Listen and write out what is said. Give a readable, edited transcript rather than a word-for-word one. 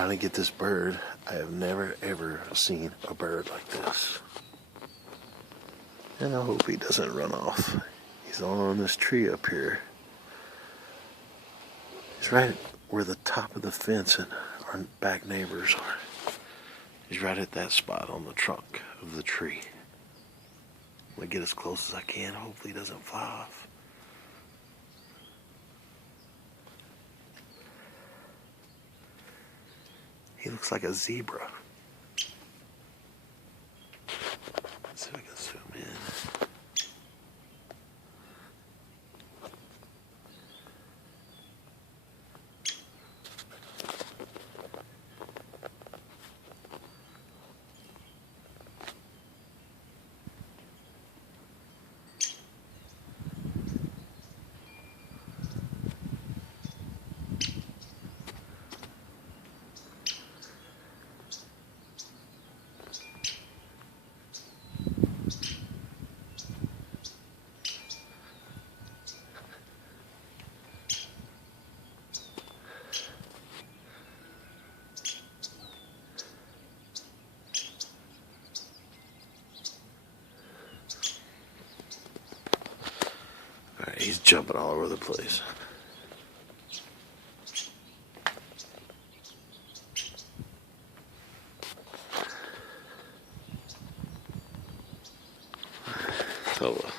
trying to get this bird. I have never ever seen a bird like this. And I hope he doesn't run off. He's on this tree up here. He's right where the top of the fence and our back neighbors are. He's right at that spot on the trunk of the tree. I'm gonna get as close as I can. Hopefully he doesn't fly off. He looks like a zebra. Let's see if I can zoom in. Alright, he's jumping all over the place. Oh well.